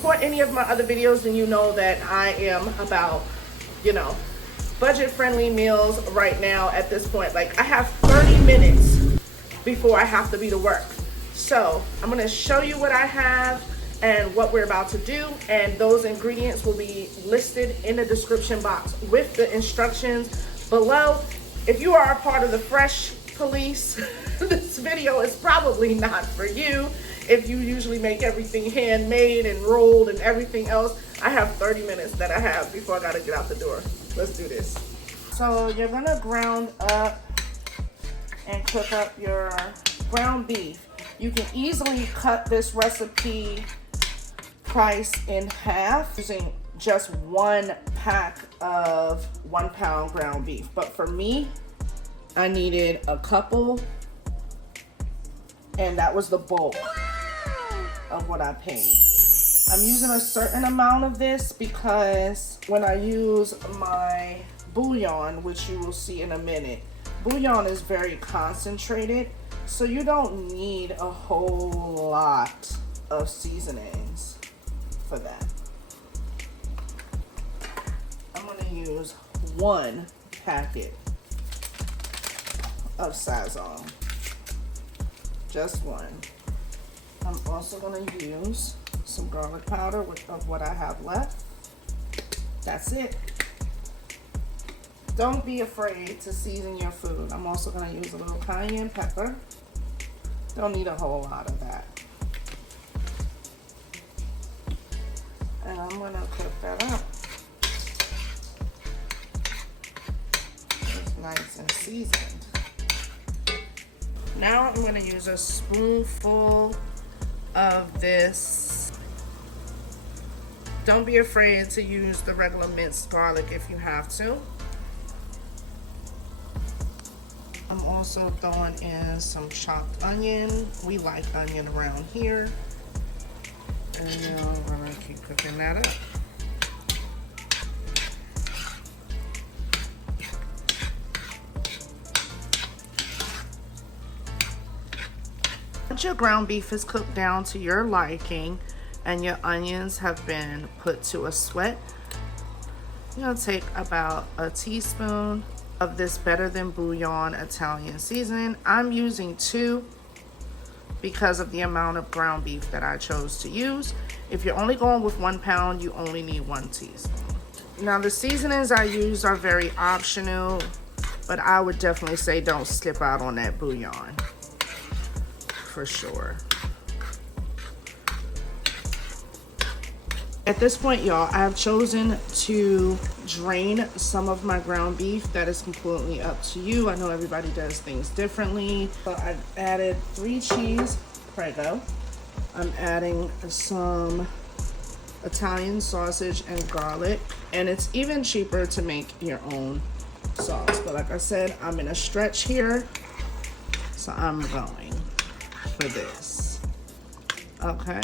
support any of my other videos, then you know that I am about, you know, budget-friendly meals right now at this point. Like, I have 30 minutes before I have to be to work. So I'm gonna show you what I have and what we're about to do, and those ingredients will be listed in the description box with the instructions below. If you are a part of the fresh police, this video is probably not for you. If you usually make everything handmade and rolled and everything else, I have 30 minutes that I have before I gotta get out the door. Let's do this. So you're gonna ground up and cook up your ground beef. You can easily cut this recipe price in half using just 1 pack of 1 pound ground beef. But for me, I needed a couple, and that was the bulk of what I paid. I'm using a certain amount of this because when I use my bouillon, which you will see in a minute, bouillon is very concentrated, so you don't need a whole lot of seasonings for that. I'm gonna use 1 packet of Sazon, just 1. I'm also gonna use some garlic powder of what I have left. That's it. Don't be afraid to season your food. I'm also gonna use a little cayenne pepper. Don't need a whole lot of that. And I'm gonna cook that up. It's nice and seasoned. Now I'm gonna use a spoonful of this. Don't be afraid to use the regular minced garlic if you have to. I'm also throwing in some chopped onion. We like onion around here. And I'm gonna keep cooking that up. Once your ground beef is cooked down to your liking and your onions have been put to a sweat, you're gonna take about a teaspoon of this Better Than Bouillon Italian seasoning. I'm using 2 because of the amount of ground beef that I chose to use. If you're only going with 1 pound, you only need 1 teaspoon. Now the seasonings I use are very optional, but I would definitely say don't skip out on that bouillon, for sure. At this point, y'all, I have chosen to drain some of my ground beef. That is completely up to you. I know everybody does things differently. So I've added 3 cheese Prego. I'm adding some Italian sausage and garlic. And it's even cheaper to make your own sauce. But like I said, I'm in a stretch here, so I'm going for this. Okay.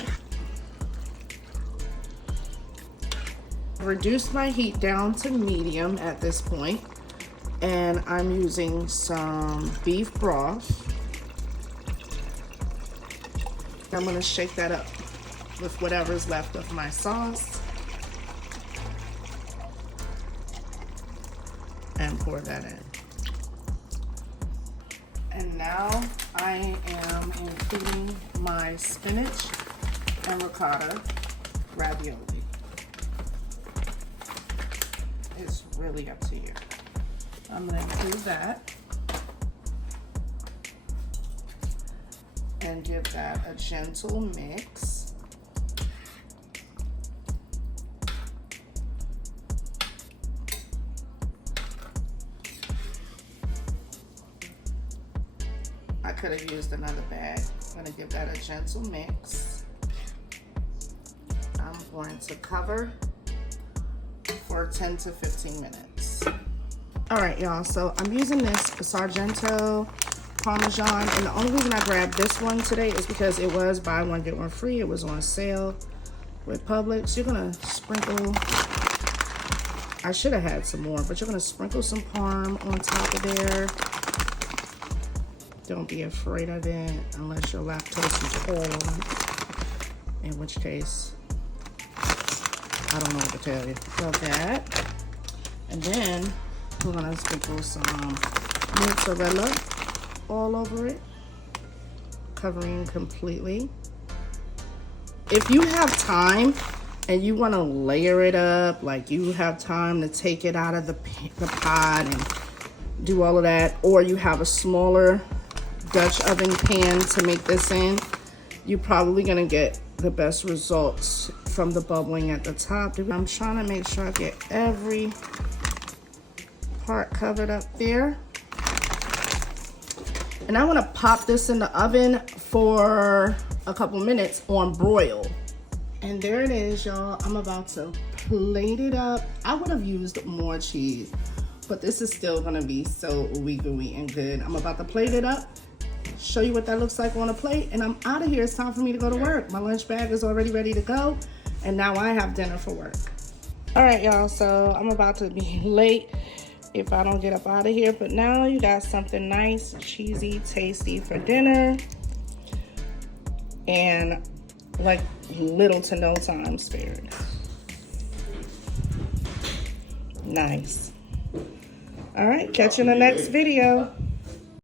Reduced my heat down to medium at this point, and I'm using some beef broth. I'm going to shake that up with whatever's left of my sauce and pour that in. And now I am including my spinach and ricotta ravioli. It's really up to you. I'm gonna include that and give that a gentle mix. I could have used another bag. I'm gonna give that a gentle mix. I'm going to cover for 10 to 15 minutes. All right, y'all, so I'm using this Sargento Parmesan, and the only reason I grabbed this one today is because it was buy one, get one free. It was on sale with Publix. You're gonna sprinkle, I should have had some more, but you're gonna sprinkle some parm on top of there. Don't be afraid of it unless you're lactose intolerant, in which case I don't know what to tell you. So that. And then we're gonna sprinkle some mozzarella all over it, covering completely. If you have time and you want to layer it up, like you have time to take it out of the pot and do all of that, or you have a smaller Dutch oven pan to make this in, you're probably going to get the best results from the bubbling at the top. I'm trying to make sure I get every part covered up there. And I want to pop this in the oven for a couple minutes on broil. And there it is, y'all. I'm about to plate it up. I would have used more cheese, but this is still gonna be so ooey gooey and good. I'm about to plate it up, show you what that looks like on a plate, and I'm out of here. It's time for me to go to work. My lunch bag is already ready to go, and now I have dinner for work. All right, y'all, so I'm about to be late if I don't get up out of here, but now you got something nice, cheesy, tasty for dinner, and like little to no time spared. Nice. All right, catch you in the next video.